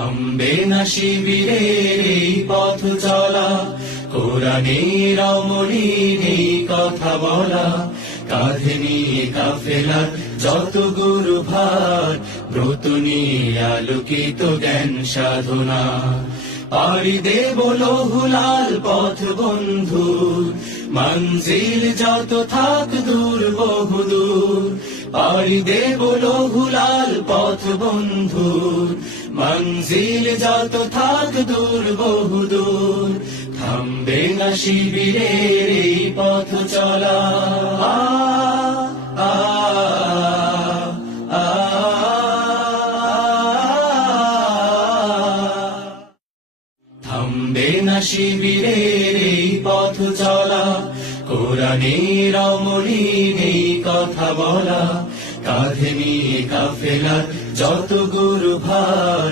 থামবে না শিবিরের এই পথ চলা, কোরআনের অমলিন এই কথা বলা, কাঁধে নিয়ে কাফেলার যত গুরু ভার, ব্রত নিয়ে আলোকিত জ্ঞান সাধনা। পাড়ি দেব লৌহুলাল পথ বন্ধু, মঞ্জিল যত থাক দূর বহুদূর। পাড়ি দেব লৌহুলাল পথ বন্ধু, মঞ্জিল যত থাক দূর বহুদূর। থামবে না শিবিরের এই পথ চলা। থামবে না শিবিরের এই পথ চলা, কোরআনের অমলিন এই কথা বলা, কাঁধে নিয়ে কাফেলার যত গুরু ভার,